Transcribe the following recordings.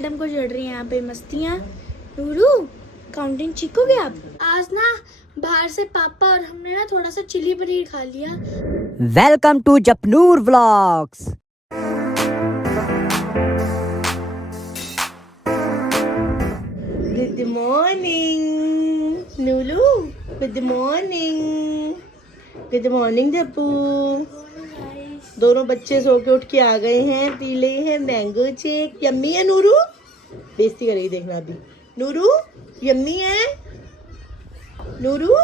Madam को चढ़ रही हैं यहाँ पे मस्तियाँ। नूरू काउंटिंग सीखोगे आप? आज ना बाहर से पापा और हमने ना थोड़ा सा चिली पनीर खा लिया। Welcome to Japnoor vlogs. Good morning Noolu, good morning, good morning Jappu. दोनों बच्चे सो के उठ के आ गए हैं, पी ले हैं मैंगो शेक। यम्मी है नूरू, बेइज्जती करेगी देखना अभी। नूरू यम्मी है, नूरू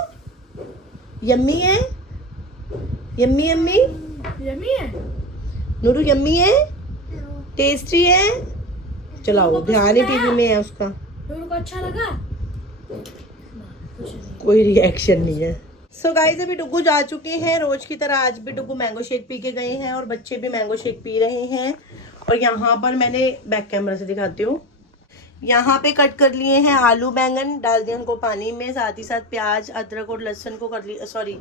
यम्मी है, यम्मी यम्मी यम्मी है नूरू, यम्मी है, टेस्टी है। चलाओ, ध्यान ही टीवी में है उसका। नूरू को अच्छा लगा? कोई रिएक्शन नहीं है। सो गाइस अभी डुगू जा चुके हैं, रोज की तरह आज भी डुगू मैंगो शेक पी के गए हैं और बच्चे भी मैंगो शेक पी रहे हैं। और यहाँ पर मैंने बैक कैमरा से दिखाती हूँ, यहाँ पे कट कर लिए हैं आलू बैंगन, डाल दिए उनको पानी में, साथ ही साथ प्याज अदरक और लहसुन को कर लिया, सॉरी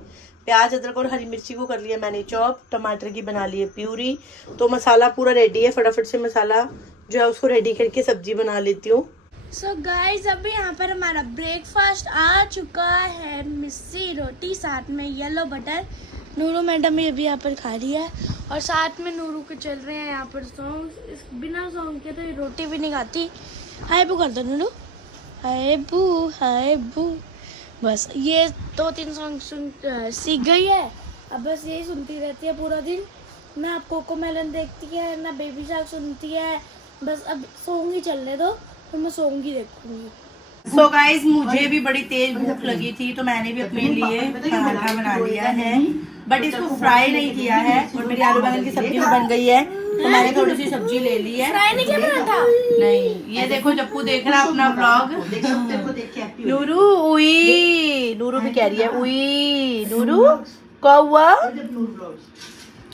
प्याज अदरक और हरी मिर्ची को कर लिया मैंने चॉप, टमाटर की बना ली है प्यूरी। तो मसाला पूरा रेडी है, फटाफट से मसाला जो है उसको रेडी करके सब्जी बना लेती हूँ। सो गाइस अभी यहाँ पर हमारा ब्रेकफास्ट आ चुका है, मिस्सी रोटी साथ में येलो बटर। नूरू मैडम ये भी यहाँ पर खा रही है और साथ में नूरू के चल रहे हैं यहाँ पर सॉन्ग। बिना सॉन्ग के तो ये रोटी भी नहीं खाती। हाय बू कर दो नूरू, हाय बू हाय बू। बस ये 2-3 सॉन्ग सीख गई है, अब बस यही सुनती रहती है पूरा दिन। ना कोकोमेलन देखती है ना बेबी शार्क सुनती है, बस अब सॉन्ग ही चलने दो तो मैं सॉन्ग ही देखूंगी। सो गाइज मुझे भी बड़ी तेज भूख लगी थी तो मैंने भी अपने लिए पराठा बना लिया है, बट इसको फ्राई नहीं किया है। और मेरी आलू बैंगन की सब्जी भी बन गई है तो मैंने थोड़ी सी सब्जी ले ली है। फ्राई नहीं किया पराठा? नहीं, ये देखो जप्पू देख रहा अपना ब्लॉग। नूरू उई, नूरू भी कह रही है उई। नूरू क्या हुआ?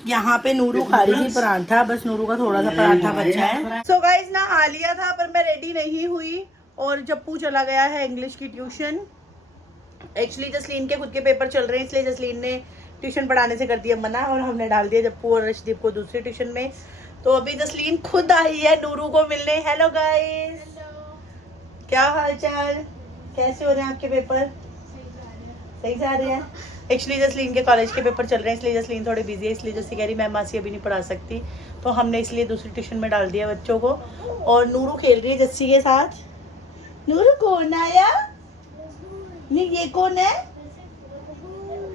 यहाँ पे नूरू खा रही थी पराठा, बस नूरू का थोड़ा सा पराठा बचा है। सो गाइज ना आ लिया था पर मैं रेडी नहीं हुई और जप्पू चला गया है इंग्लिश की ट्यूशन। एक्चुअली जसलीन के खुद के पेपर चल रहे हैं इसलिए जसलीन ने ट्यूशन पढ़ाने से कर दिया मना और हमने डाल दिया जप्पू और रशदीप को दूसरी ट्यूशन में। तो अभी जसलीन खुद आई है नूरू को मिलने। हेलो गाइस, क्या हाल चाल, कैसे हो रहे हैं आपके पेपर? सही जा रहे हैं। एक्चुअली जसलीन के कॉलेज के पेपर चल रहे हैं इसलिए जसलीन थोड़ी बिजी है, इसलिए जैसे कह रही मैं मासी अभी नहीं पढ़ा सकती, तो हमने इसलिए दूसरी ट्यूशन में डाल दिया बच्चों को। और नूरू खेल रही है जस्सी के साथ। नूरू कौन आया? नहीं ये कौन है?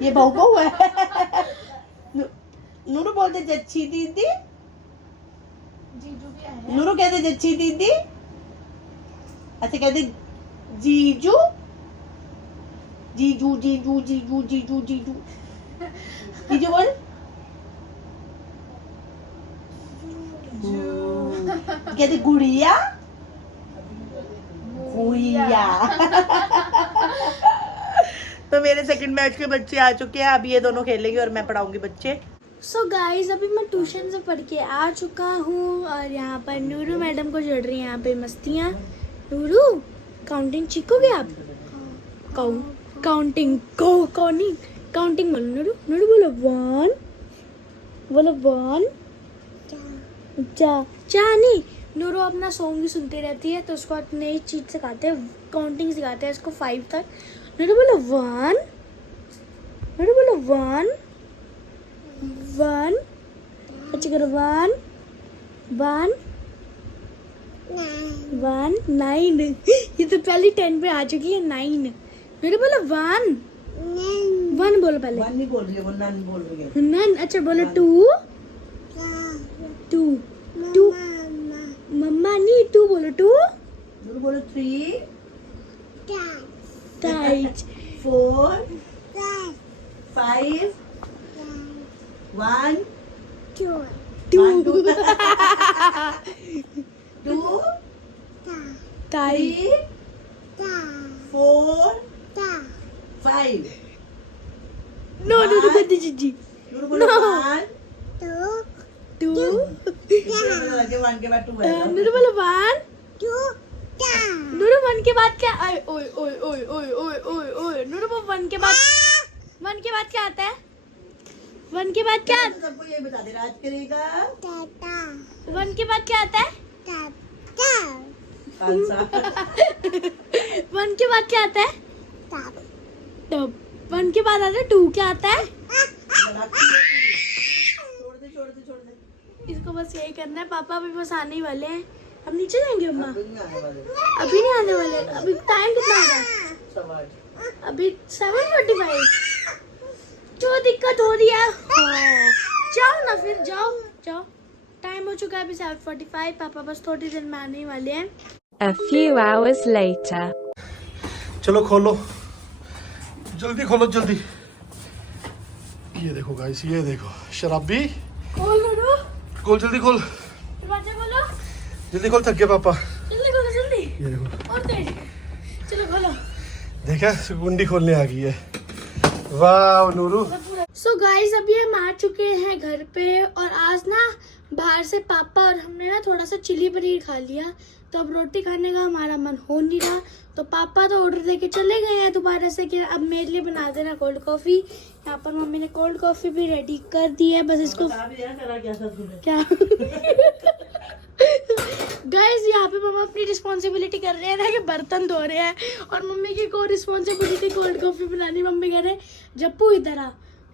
ये बहू बहू है। नूरू बोलते जच्ची दीदी, नूरू कहते जच्ची दीदी, अच्छा कहते जीजू, जीजू जीजू जीजू जीजू जीजू जीजू बोल। कहते गुड़िया, गुड़िया। तो मेरे सेकंड बैच के बच्चे आ चुके हैं, अभी ये दोनों खेलेंगे और मैं पढ़ाऊंगी बच्चे। सो गाइस अभी मैं ट्यूशन से पढ़ के आ चुका हूँ और यहाँ पर नूरू मैडम को चढ़ रही हैं यहाँ पे मस्तियाँ। नूरू काउंटिंग सीखोगे आप? काउंटिंग काउंटिंग बोलो नूरू, नूरू बोलो 1, बोलो 1 चा नहीं। नूरू अपना सॉन्ग ही सुनती रहती है तो उसको नई चीज़ सिखाते हैं, काउंटिंग सिखाते हैं इसको 5 तक। नूरू बोलो 1, नूरू बोलो 1 1, अच्छा करो 1 1 1 9। ये तो पहले 10 पे आ चुकी है 9। मेरे बोलो 1 1 बोलो पहले। 1 नहीं बोल रही है, वो नन बोल रही है। नन, अच्छा बोलो 2 2 मम्मा नहीं 2 बोलो 2। नूरू बोलो 3 टाइट 4 5 1 2 2 टाइट 4 5। नो नूरू कर दीजिए जी। नूरू बोलो 1 2 आगे 1 के बाद 2 है। नूरू बोलो 1 नूरू 1 के बाद क्या? ओए ओए ओए ओए ओए ओए ओए ओए नूरू वो 1 के बाद क्या आता है? 1 के बाद क्या? सबको ये बता दे, राज करेगा 1 के बाद क्या आता है? खालसा। 1 के बाद क्या आता है? टॉप। 1 के बाद आता है 2, क्या आता है? छोड़ दे। इसको बस यही करना है। पापा अभी बस आने ही वाले हैं। अब नीचे जाएंगे अम्मा? अभी नहीं आने वाले। अभी टाइम कितना हो रहा है? अभी 7:45। जो दिक्कत हो रही है, जाओ ना फिर, जाओ। टाइम हो चुका है अभी 7:45। पापा बस थोड़ी देर में आने ही वाले हैं। A few hours later. चलो खोलो, जल्दी खोलो जल्दी। ये देखो गाइस, ये देखो शराबी। खोल दो, खोल जल्दी खोल, दरवाजा खोलो, जल्दी खोल, थक गए पापा। जल्दी खोलो, जल्दी। ये देखो, और तेज, चलो खोलो। देखा कुंडी खोलने आ गई है। वाह नूरू। सो गाइस अभी हम आ चुके हैं घर पे, और आज ना बाहर से पापा और हमने ना थोड़ा सा चिली पनीर खा लिया, तो अब रोटी खाने का हमारा मन हो नहीं रहा। तो पापा तो ऑर्डर देके चले गए हैं दोबारा से कि अब मेरे लिए बना देना कोल्ड कॉफ़ी। यहाँ पर मम्मी ने कोल्ड कॉफ़ी भी रेडी कर दी है, बस इसको क्या गाइस यहाँ पे मम्मा अपनी रिस्पॉन्सिबिलिटी कर रहे हैं ना कि बर्तन धो रहे हैं, और मम्मी की को रिस्पॉन्सिबिलिटी कोल्ड कॉफ़ी बनानी। मम्मी कह रहे जप्पू इधर आ,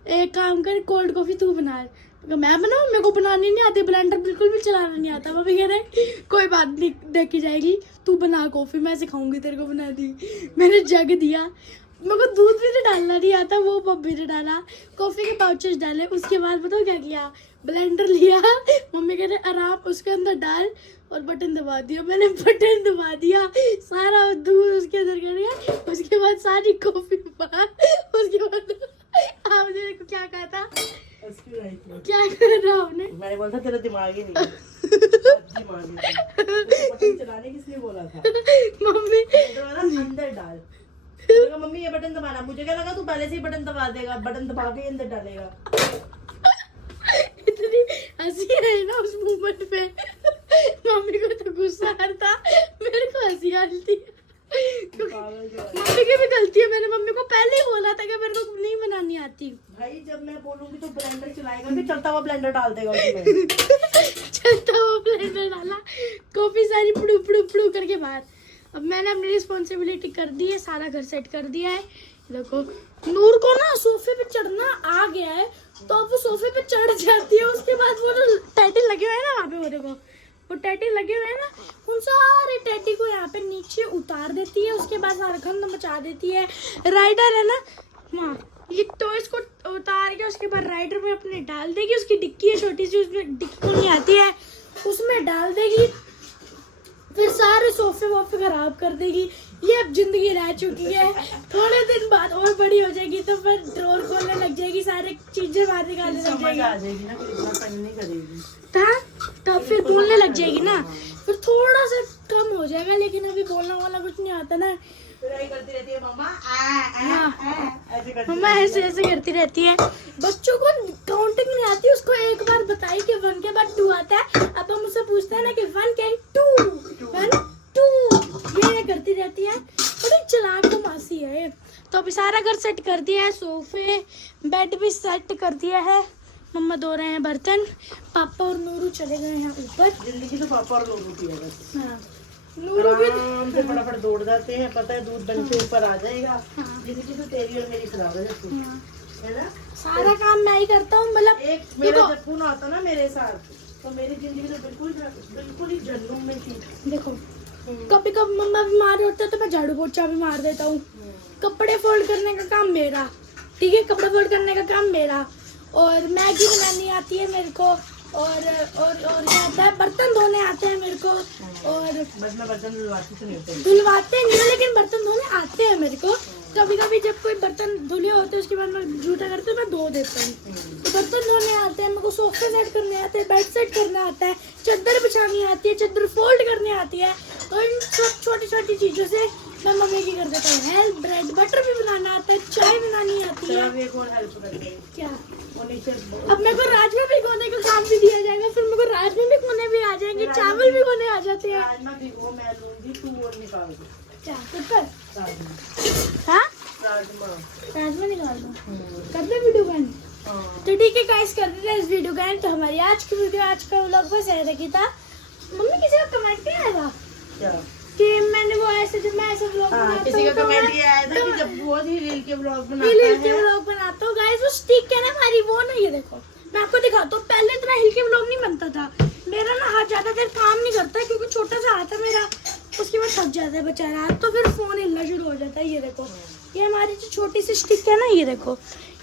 एक काम कर कोल्ड कॉफ़ी तू बना। मैं बनाऊँ? मेरे को बनानी नहीं आती, ब्लेंडर बिल्कुल भी चलाना नहीं आता। मम्मी कह रहे कोई बात नहीं, देखी जाएगी, तू बना कॉफ़ी, मैं सिखाऊंगी तेरे को बना दी। मैंने जग दिया, मेरे को दूध भी नहीं डालना नहीं आता, वो मम्मी ने डाला। कॉफ़ी के पाउचेस डाले, उसके बाद बताओ क्या किया, ब्लेंडर लिया, मम्मी कह रहे आराम उसके अंदर डाल, और बटन दबा दिया। मैंने बटन दबा दिया, सारा दूध उसके अंदर कर दिया, उसके बाद सारी कॉफ़ी बाहर। उसके बाद आपने देखो क्या कहा था, क्या कर रहा आपने? मैंने बोला था तेरा दिमाग ही नहीं है। दिमाग ही नहीं। बटन चलाने किसने बोला था? मम्मी अंदर डाल। मैंने कहा, मम्मी ये बटन दबाना। मुझे क्या लगा तू पहले से ही बटन दबा देगा, बटन दबा के ही अंदर डालेगा। इतनी हंसी आई ना उस मोमेंट पे, मम्मी को तो गुस्सा आ रहा था, मेरे को हंसी आ रही थी। मम्मी की भी गलती है, मैंने मम्मी को पहले ही बोला था कि मेरे को नहीं बनानी आती। भाई जब मैं बोलूंगी तो ब्लेंडर चलाएगा कि चलता हुआ ब्लेंडर डाल देगा उसमें? चलता हुआ ब्लेंडर डाला, कॉफी सारी पुड़ू पुड़ू पुड़ू करके बाहर। अब मैंने अपनी रिस्पॉन्सिबिलिटी कर दी है, सारा घर सेट कर दिया है। देखो नूर को ना सोफे पे चढ़ना आ गया है, तो अब वो सोफे पे चढ़ जाती है। उसके बाद वो जो टैटी लगे हुए हैं ना वहाँ पे, वो देखो वो टैटी लगे हुए हैं ना, उन सारे टैटी को यहाँ पे नीचे उतार देती है। उसके बाद सारा गंद मचा देती है। राइडर है ना वहाँ, ये टॉयज को उतार के उसके बाद राइडर में अपने डाल देगी। उसकी डिक्की है छोटी सी, उसमें डिक्की नहीं आती है, उसमें डाल देगी। फिर सारे सोफे वोफे खराब कर देगी। ये अब जिंदगी रह चुकी है। थोड़े दिन बाद और बड़ी हो जाएगी तो फिर ड्रॉर खोलने लग जाएगी, सारे चीजें बाहर निकालने लग समझ आ जाएगी। जाएगी ना, फिर इतना तंग नहीं करेगी। तो फिर बोलने लग जाएगी ना, फिर थोड़ा सा कम हो जाएगा, लेकिन अभी बोलना वाला कुछ नहीं आता ना। फिर ऐसे करती रहती है मम्मा, ऐसे करती मम्मा ऐसे ऐसे करती रहती है। बच्चों को काउंटिंग नहीं आती, उसको एक बार बताई कि 1 के बाद 2 आता है। अब हम उससे पूछते हैं ना कि 1 के 2 1 2, ये करती रहती है। बड़ी चालाक तो मासी है। तो अभी सारा घर सेट कर दिया है, सोफे बेड भी सेट कर दिया है। मम्मा धो रहे हैं बर्तन, पापा और नूरू चले गए हैं ऊपर। जिंदगी तो पापा और नूरू की है बस। हाँ, नूरू भी आराम से फटाफट दौड़ जाते हैं, पता है दूध बन से ऊपर आ जाएगा। जिंदगी तो तेरी और मेरी खराब है जैसे, है ना? सारा काम मैं ही करता हूँ। मतलब एक मेरा जब ना होता ना मेरे साथ, तो मेरी जिंदगी तो बिल्कुल ही जन्नत में थी। देखो कभी कभी मम्मा बीमार होते तो मैं झाड़ू पोछा भी मार देता हूँ। कपड़े फोल्ड करने का काम मेरा, ठीक है, कपड़े फोल्ड करने का काम मेरा। और मैगी बनानी आती है मेरे को, और क्या आता है, बर्तन धोने आते हैं मेरे को। और बस मैं बर्तन धुलवाती नहीं होते, धुलवाते नहीं, लेकिन बर्तन धोने आते हैं मेरे को। कभी कभी जब कोई बर्तन धुले होते हैं उसके बाद मैं झूठा करती हूँ, मैं धो देता हूँ। तो बर्तन धोने आते हैं मेरे को, सोफे सेट करने आते हैं, बेड सेट करना आता है, चादर बिछानी आती है, चादर फोल्ड करने आती है। तो इन सब छोटी छोटी चीज़ों से मैं मम्मी की कर देता हूँ हेल्प। ब्रेड बटर भी बनाना आता है, चाय बनानी आती है। अब एक और हेल्प करते हैं क्या? वो नीचे अब मेरे को राजमा भिगोने का काम भी दिया जाएगा, फिर मेरे को राजमा भिगोने भी आ जाएंगे, चावल भिगोने आ जाते हैं। राजमा भिगो मैं लूंगी, तू और निकाल दे क्या कुकर? राजमा। हाँ राजमा निकाल दो, कर दे वीडियो बंद। तो ठीक है गाइस, कर देते हैं इस वीडियो का एंड। तो हमारी आज की वीडियो, आज का व्लॉग बस ऐसा की था। मम्मी किसी का कमेंट नहीं आया था क्या ऐसे जब मैं ऐसे व्लॉग बनाता किसी का हूँ तो कमेंट मैं- ये आया था तो कि जब वो रील के ब्लॉग रील बनाता के है व्लॉग बनाता हूँ गाइस, वो स्टिक है ना हमारी, वो ना, ये देखो मैं आपको दिखाता हूँ। पहले इतना हिल के व्लॉग नहीं बनता था मेरा ना, हाथ ज्यादा देर काम नहीं करता क्योंकि छोटा सा हाथ है मेरा, उसके बाद थक जाता है बेचारा हाथ, तो फिर फोन हिलना शुरू हो जाता है। ये देखो, ये हमारी जो छोटी सी स्टिक है ना, ये देखो,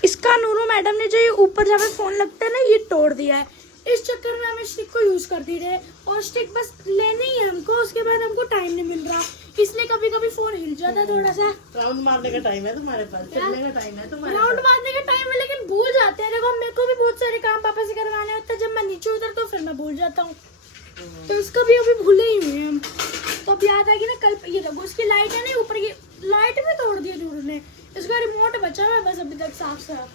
इसका नूरू मैडम ने जो ये ऊपर जहाँ पे फोन लगता है ना, ये तोड़ दिया है। इस चक्कर में हम स्टिक को यूज करती रहे, और स्टिक बस लेनी है हमको, उसके बाद हमको टाइम नहीं मिल रहा, इसलिए कभी कभी फोन हिल जाता है थोड़ा सा। राउंड मारने का टाइम है तुम्हारे पास, चलने का टाइम है तुम्हारे राउंड पास। मारने का टाइम है लेकिन भूल जाते हैं। देखो मेरे को भी बहुत सारे काम पापा से करवाने होते हैं, जब मैं नीचे उतरता हूँ फिर मैं भूल जाता हूँ, तो इसका भी अभी भूले ही हुए हम। तो अब याद आ गई ना, कल ये देखो उसकी लाइट है ना ऊपर, की लाइट भी तोड़ दी नूरू ने, इसका रिमोट बचा हुआ है बस अभी तक साफ साफ।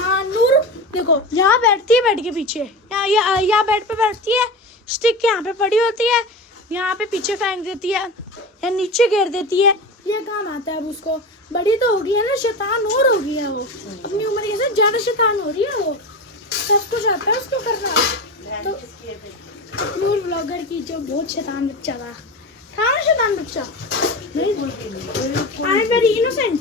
हाँ नूरू देखो, यहाँ बैठती है बेड के पीछे, यहाँ बेड पे बैठती है, स्टिक यहाँ पे पड़ी होती है, यहाँ पे पीछे फेंक देती है या नीचे गिर देती है, ये काम आता है अब उसको। बड़ी तो हो गई है ना, शैतान और हो गई है वो, अपनी उम्र के साथ ज्यादा शैतान हो रही है वो, सब कुछ आता है उसको करना। तो नूर ब्लॉगर की जो बहुत शैतान बच्चा था ना, शैतान बच्चा नहीं, I am very innocent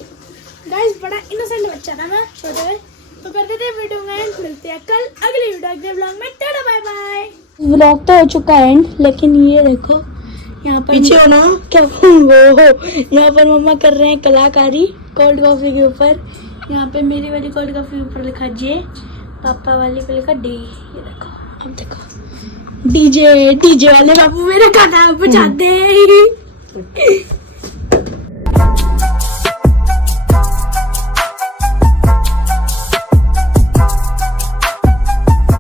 guys, बड़ा इनोसेंट बच्चा था मैं छोटे में। तो करते थे वीडियो में एंड, मिलते हैं कल अगली वीडियो अगले ब्लॉग में, टाटा बाय बाय। व्लॉग तो हो चुका है एंड, लेकिन ये देखो यहाँ पर पीछे हो ना, क्या वो यहाँ पर मम्मा कर रहे हैं कलाकारी कोल्ड कॉफी के ऊपर। यहाँ पे मेरी वाली कोल्ड कॉफी के ऊपर लिखा जे, पापा वाली पे लिखा डी। ये देखो, अब देखो डीजे वाले बाबू मेरे का नाम बजाते हैं।